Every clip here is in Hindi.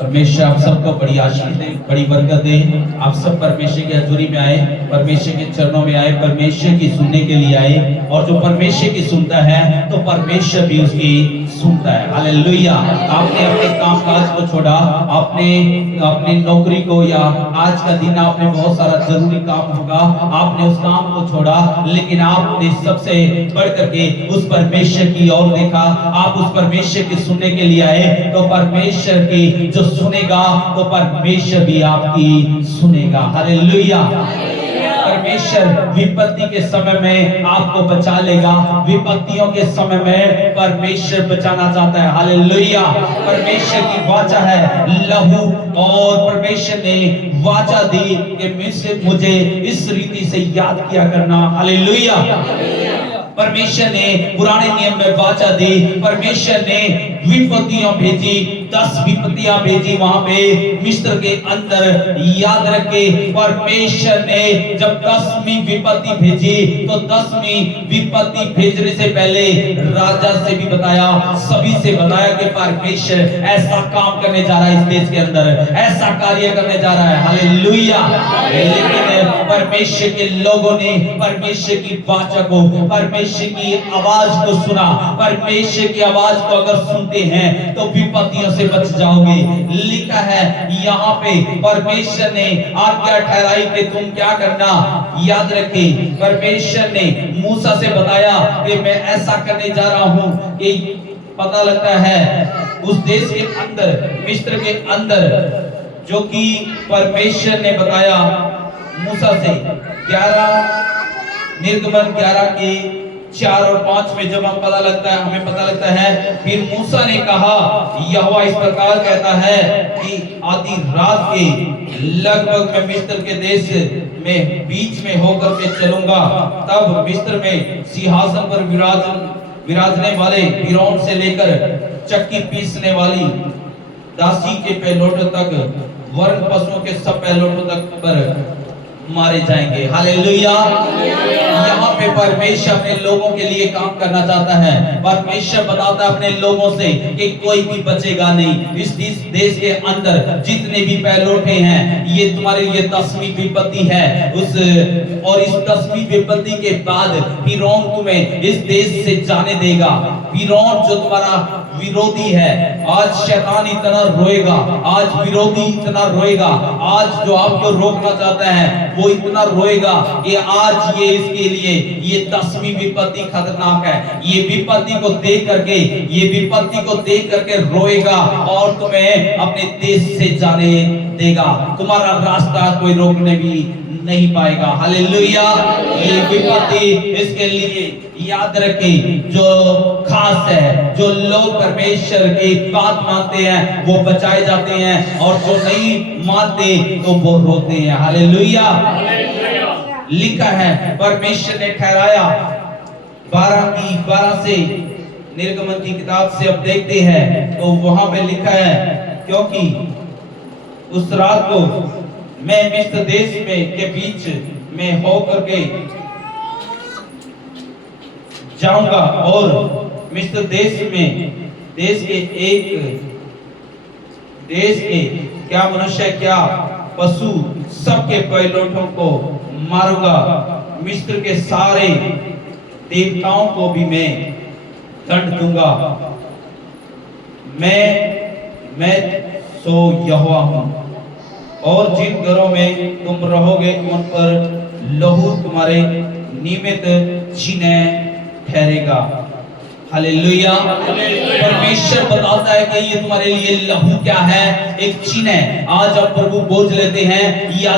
परमेश्वर आप सबको बड़ी आशीष दे, बड़ी बरकत दे। आप सब परमेश्वर की हजूरी में आए, परमेश्वर के चरणों में आए, परमेश्वर की सुनने के लिए आए। और जो परमेश्वर की सुनता है तो परमेश्वर भी उसकी सुनता है। हालेलुया। आपने अपने कामकाज को छोड़ा, आपने अपनी नौकरी को, या आज का दिन आपने बहुत सारा जरूरी काम होगा, आपने उस काम को छोड़ा, लेकिन आपने सबसे बढ़ करके उस परमेश्वर की ओर देखा। आप उस परमेश्वर की सुनने के लिए आए, तो परमेश्वर की जो सुनेगा तो परमेश्वर भी आपकी सुनेगा। हालेलुया। परमेश्वर विपत्ति के समय में आपको बचा लेगा, विपत्तियों के समय में परमेश्वर बचाना चाहता है। हालेलुया। परमेश्वर की वाचा है लहू, और परमेश्वर ने वाचा दी कि मुझे इस रीति से याद किया करना। हालेलुया। परमेश्वर ने पुराने नियम में वाचा दी, परमेश्वर ने विपत्तियां भेजी, 10 विपत्तियां भेजी वहां पे मिस्र के अंदर। याद रखे, परमेश्वर ने जब 10वीं विपत्ति भेजी तो 10वीं विपत्ति भेजने से पहले राजा से भी बताया, सभी से बताया कि परमेश्वर ऐसा काम करने जा रहा है, इस देश के अंदर ऐसा कार्य करने जा रहा है। हालेलुया। लेकिन परमेश्वर के लोगों ने परमेश्वर की वाचा को, परमेश्वर की आवाज को सुना। परमेश्वर की आवाज को अगर सुनते हैं तो विपत्तियों से बच जाओगे। लिखा है यहाँ पे परमेश्वर ने आज्ञा ठहराई कि तुम क्या करना। याद रखे, परमेश्वर ने मूसा से बताया कि मैं ऐसा करने जा रहा हूं कि पता लगता है उस देश के अंदर, मिस्र के अंदर, जो कि परमेश्वर ने बताया मूसा से 11 निर्गमन 11 के 4 और 5 में जब हम पता लगता है, हमें पता लगता है, फिर मूसा ने कहा, यहोवा इस प्रकार कहता है कि आधी रात के लगभग मैं मिस्र के देश में बीच में होकर के चलूंगा। तब मिस्र में सिंहासन पर विराजने वाले फिरौन से लेकर चक्की पीसने वाली दासी के पहलोटों तक, वर्ण पशुओं के सब पहलोटों तक पर मारे जाएंगे। हालेलुया। यहाँ पे परमेश्वर अपने लोगों के लिए काम करना चाहता है। परमेश्वर बताता है अपने लोगों से कि कोई भी बचेगा नहीं। इस देश के अंदर जितने भी पहलोठे हैं, ये तुम्हारे लिए 10वीं विपत्ति है। और इस 10वीं विपत्ति के बाद फिरौन तुम्हें इस देश से जाने देगा। फिरौन जो तुम्हारा विरोधी है, आज शैतान इतना रोएगा, आज विरोधी इतना रोएगा, आज जो आपको रोकना चाहता है वो इतना रोएगा कि आज ये इसके लिए ये 10वीं विपत्ति खतरनाक है। ये विपत्ति को देख करके रोएगा और तुम्हें अपने देश से जाने देगा। तुम्हारा रास्ता कोई रोकने भी नहीं पाएगा। हालेलुया। ये विपत्ति इसके लिए याद रखे, जो खास है, जो लोग परमेश्वर की बात मानते हैं वो बचाए जाते हैं, और जो नहीं मानते तो वो रोते हैं। हालेलुया। लिखा है परमेश्वर ने ठहराया 12 से निर्गमन की किताब से अब देखते हैं तो वहां पे लिखा है, क्योंकि उस रात को मैं मिस्र देश में के बीच में होकर के जाऊंगा, और मिस्र देश के क्या मनुष्य क्या पशु सबके पहलोठों को मारूंगा। मिस्र के सारे देवताओं को भी मैं दंड दूंगा। मैं सो यहोवा हूं, और जिन घरों में तुम रहोगे उन पर लहू तुम्हारे निमित्त चिन्ह ठहरेगा। हालेलुया। परमेश्वर बताता है कि ये तुम्हारे लिए लहू क्या है, एक चिन्ह। आज आप प्रभु बोझ लेते हैं, या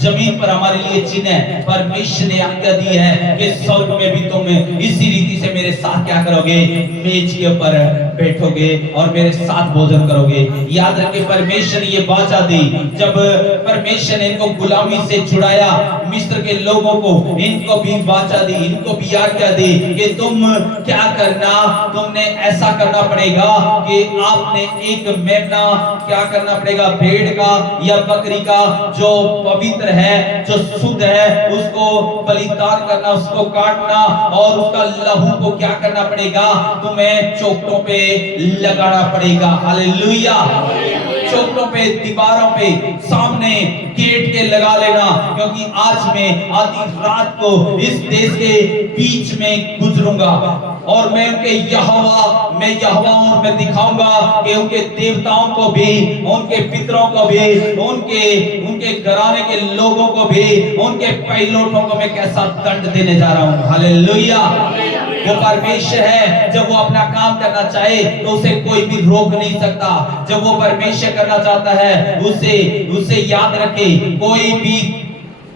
जमीन पर हमारे लिए चिन्ह है। परमेश्वर ने आज्ञा दी है कि स्वर्ग में भी तुम इसी रीति से मेरे साथ क्या करोगे, मेज के ऊपर बैठोगे और मेरे साथ भोजन करोगे। याद रखे, परमेश्वर ने ये वाचा दी, जब परमेश्वर ने इनको गुलामी से छुड़ाया, मिस्र के लोगों को, इनको भी वाचा दी, इनको भी आज्ञा दी कि तुम क्या करना, तुमने ऐसा करना पड़ेगा कि आपने एक मेमना क्या करना पड़ेगा, भेड़ का या बकरी का जो पवित्र है, जो शुद्ध है, उसको बलिदान करना, उसको काटना, और उसका लहू को क्या करना पड़ेगा, तुम्हें चौखटों पे लगाना पड़ेगा। हालेलुया। चौकों पे, दीवारों पे, सामने गेट के लगा लेना, क्योंकि आज मैं आधी रात को इस देश के बीच में गुजरूंगा और मैं उनके यहोवा और मैं दिखाऊंगा कि उनके देवताओं को भी, उनके पितरों को भी, उनके घराने के लोगों को भी, उनके पैलोटों को मैं कैसा दंड देने जा रहा हूं। हालेलुया। वो परमेश्वर है, जब वो अपना काम करना चाहे तो उसे कोई भी रोक नहीं सकता। जब वो परमेश्वर करना चाहता है, उसे याद रखे, कोई भी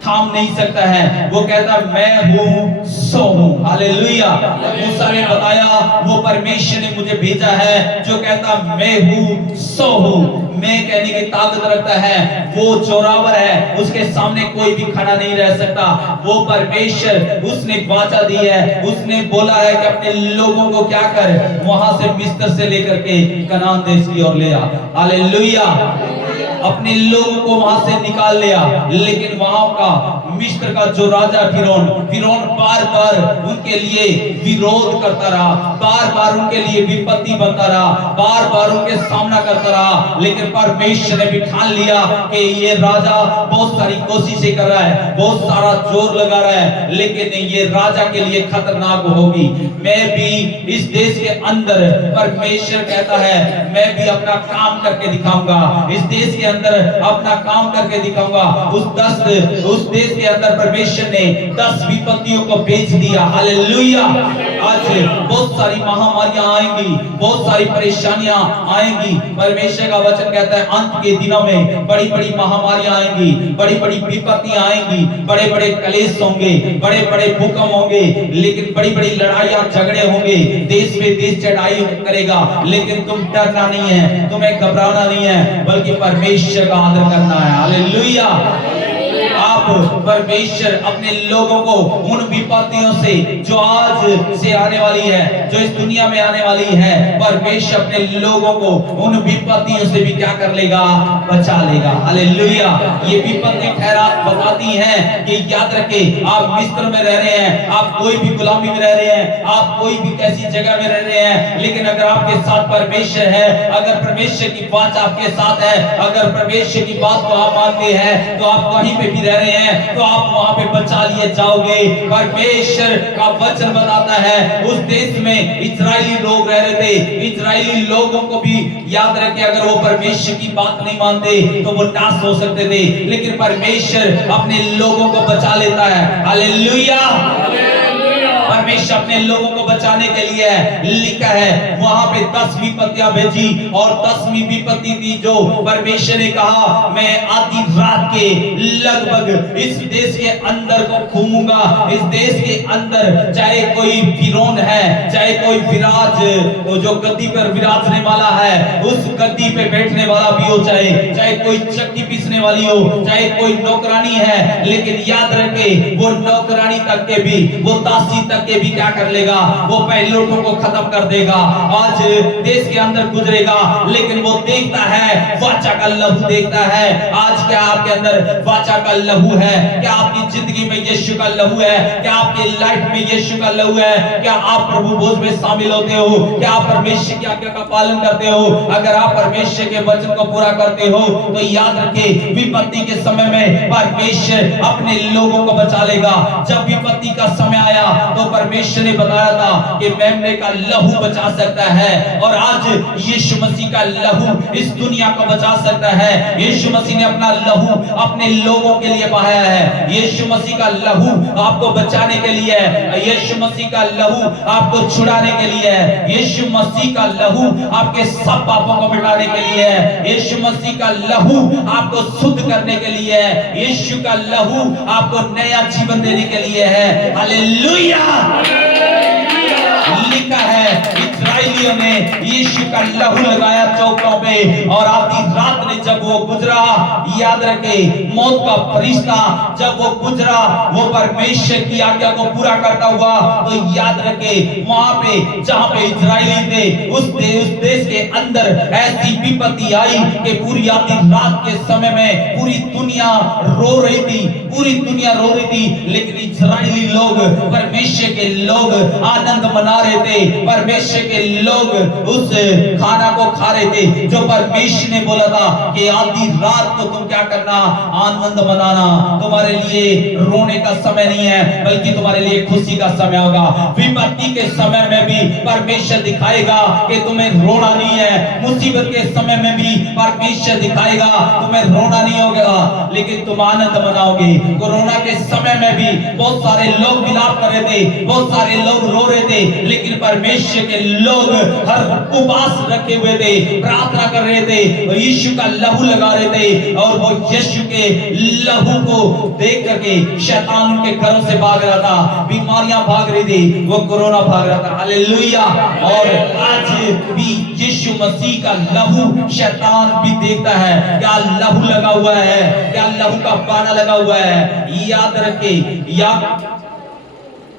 थाम नहीं सकता है। वो कहता मैं हूँ सो हूँ। हालेलुया। मूसा ने बताया वो परमेश्वर ने मुझे भेजा है, जो कहता मैं हूँ सो हूँ। मैं कहने की ताकत रखता है। वो जोरावर है, उसके सामने कोई भी खड़ा नहीं रह सकता। वो परमेश्वर, उसने वाचा दी है, उसने बोला है कि अपने लोगों को क्या कर, वहां से मिस्र से लेकर के कनान देश की ओर ले आ। हालेलुया। अपने लोगों को वहां से निकाल लिया, लेकिन वहां का मिस्र का जो राजा फिरौन बार बार उनके लिए विरोध करता रहा, बार बार उनके लिए विपत्ति बनता रहा, बार बार उनके सामना करता रहा। लेकिन परमेश्वर ने भी ठान लिया कि ये राजा बहुत सारी कोशिशें कर रहा है, बहुत सारा जोर लगा रहा है, लेकिन ये राजा के लिए खतरनाक होगी। मैं भी इस देश के अंदर, परमेश्वर कहता है मैं भी अपना काम करके दिखाऊंगा, इस देश के अंदर अपना काम करके दिखाऊंगा। उस देश के अंदर परमेश्वर ने 10 विपत्तियों को भेज दिया। हालेलुया। आज बहुत सारी महामारियां आएंगी, बहुत सारी परेशानियां आएंगी। परमेश्वर का वचन कहता है अंत के दिनों में बड़ी बड़ी महामारियां आएंगी, बड़ी बड़ी विपत्तियां आएंगी, बड़े बड़े कलेश होंगे, बड़े बड़े भूकंप होंगे, लेकिन बड़ी बड़ी लड़ाइयां झगड़े होंगे, देश पे देश चढ़ाई करेगा। लेकिन तुम डरना नहीं है, तुम्हें घबराना नहीं है, बल्कि परमेश्वर का आदर करना है। हालेलुया। आप परमेश्वर अपने लोगों को उन विपत्तियों से जो आज से आने वाली है, जो इस दुनिया में आने वाली है, परमेश्वर अपने लोगों को उन विपत्तियों से भी क्या कर लेगा, बचा लेगा। हालेलुया। ये विपत्ति खैरात बताती हैं कि याद रखें, आप मिस्र में रह रहे हैं, आप कोई भी गुलामी में रह रहे हैं, आप कोई भी कैसी जगह में रह रहे हैं, लेकिन अगर आपके साथ परमेश्वर है, अगर परमेश्वर की बात आपके साथ है, अगर परमेश्वर की बात को आप मानते हैं, तो आप कहीं पे भी रह रहे हैं तो आप वहां पे बचा लिए जाओगे। परमेश्वर का वचन बताता है उस देश में इजरायली लोग रह रहे थे, इजरायली लोगों को भी याद रखे, अगर वो परमेश्वर की बात नहीं मानते तो वो नाश हो सकते थे, लेकिन परमेश्वर अपने लोगों को बचा लेता है। हालेलुया। परमेश्वर अपने लोगों को बचाने के लिए लिखा है, वहां पे 10 विपत्तियां भेजी और 10वीं विपत्ति थी जो परमेश्वर ने कहा मैं आधी रात के लगभग इस देश के अंदर को घूमूंगा। इस देश के अंदर चाहे कोई फिरौन है, चाहे कोई विराज जो गद्दी पर विराजने वाला है, उस गद्दी पे बैठने वाला भी हो, चाहे कोई चक्की पीसने वाली हो, चाहे कोई नौकरानी है, लेकिन याद रखे वो नौकरानी तक के भी, वो दासी तक के भी क्या कर लेगा, वो पैलोटों को खत्म कर देगा। आज देश के अंदर गुजरेगा, लेकिन वो देखता है वाचा का लहू देखता है। आज क्या आपके अंदर वाचा का लहू है? क्या आपकी जिंदगी में यीशु का लहू है? क्या आपकी लाइफ में यीशु का लहू है? क्या आप प्रभु भोज में शामिल होते हो? क्या आप परमेश्वर की आज्ञा का पालन करते हो? अगर आप परमेश्वर के वचन को पूरा करते हो तो याद रखें विपत्ति के समय में परमेश्वर अपने लोगों को बचा लेगा। जब विपत्ति का समय आया तो परमेश्वर ने बताया था कि मेमने का लहू बचा सकता है, और आज यीशु मसीह का लहू इस दुनिया को बचा सकता है। यीशु मसीह ने अपना लहू अपने लोगों के लिए बहाया है। यीशु मसीह का लहू आपको बचाने के लिए है। यीशु मसीह का लहू आपको छुड़ाने के लिए है। यीशु मसीह का लहू आपके सब पापों को मिटाने के लिए है। यीशु मसीह का लहू आपको शुद्ध करने के लिए है। यीशु का लहू आपको नया जीवन देने के लिए है। हालेलुया। लिखा है इस्राएलियों ने यीशु का लहू लगाया चौकों पे, और आधी रात ने जब वो गुजरा, याद रखे मौत का फरिश्ता जब वो गुजरा, वो परमेश्वर की आज्ञा को पूरा करता हुआ, तो याद रखे वहां पे जहां पे इस्राएली थे उस देश के अंदर ऐसी विपत्ति आई कि पूरी आधी रात के समय में पूरी दुनिया रो रही थी। पूरी दुनिया रो रही थी, लेकिन इजरायली लोग, परमेश्वर के लोग आनंद मना रहे थे। परमेश्वर के लोग उस खाना को खा रहे थे जो परमेश्वर ने बोला था कि आधी रात को तुम क्या करना, आनंद मनाना। तुम्हारे लिए रोने का समय नहीं है, बल्कि तुम्हारे लिए खुशी का समय होगा। विपत्ति के समय में भी परमेश्वर दिखाएगा कि तुम्हें रोना नहीं है। मुसीबत के समय में भी परमेश्वर दिखाएगा तुम्हें रोना नहीं होगा, लेकिन तुम आनंद मनाओगे। कोरोना के समय में भी बहुत सारे लोग विलाप कर रहे थे, बहुत सारे लोग रो रहे थे, लेकिन परमेश्वर के लोग हर उपवास रखे हुए थे, प्रार्थना कर रहे थे, यीशु का लहू लगा रहे थे। और वो यीशु के लहू को देख करके शैतान उनके घरों से भाग रहा था, बीमारियां भाग रही थी, वो कोरोना भाग रहा था। हालेलुया। और आज भी यीशु मसीह का लहू शैतान भी देखता है, क्या लहू लगा हुआ है, क्या लहू का बाड़ा लगा हुआ है।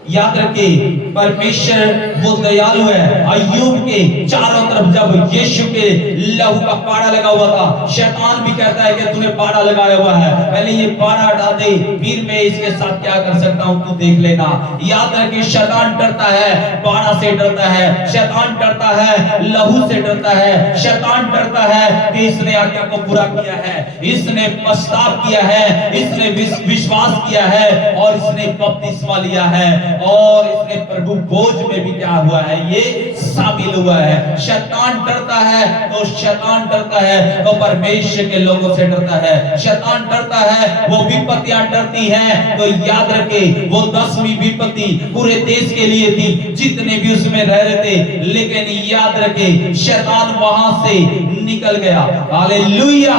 याद रखे परमेश्वर वो दयालु है। अय्यूब के चारों तरफ जब यीशु के लहू का पाड़ा लगा हुआ था, शैतान भी कहता है कि तूने पाड़ा लगाया हुआ है, पहले ये पाड़ा हटा दे, फिर मैं इसके साथ क्या कर सकता हूं, तू देख लेना। याद रखे शैतान डरता है, पाड़ा से डरता है, शैतान डरता है, लहू से डरता है, शैतान डरता है कि इसने आज्ञा को पूरा किया है, इसने पश्चाताप किया है, इसने विश्वास किया है और इसने बपतिस्मा लिया है और इसने प्रभु भोज में भी क्या हुआ है, ये शामिल हुआ है। शैतान डरता है तो शैतान डरता है तो परमेश्वर के लोगों से डरता है। शैतान डरता है, वो विपत्तियां डरती हैं, तो याद रखे वो 10वीं विपत्ति पूरे देश के लिए थी, जितने भी उसमें रह रहे थे, लेकिन याद रखे शैतान वहां से निकल गया। हालेलुया।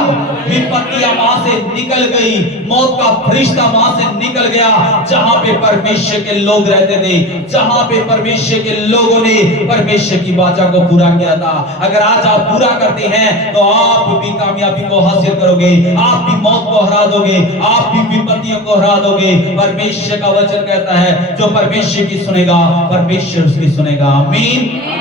विपत्तियां वहां से निकल गई, मौत का फरिश्ता वहां से निकल गया। जहां पे परमेश्वर के लोग रहते थे, जहां पे परमेश्वर के लोगों ने परमेश्वर की वाचा को पूरा किया था। अगर आज आप पूरा करते हैं तो आप भी कामयाबी को हासिल करोगे, आप भी मौत को हरा दोगे, आप भी विपत्तियों को हरा दोगे। परमेश्वर का वचन कहता है जो परमेश्वर की सुनेगा, परमेश्वर उसकी सुनेगा। आमीन।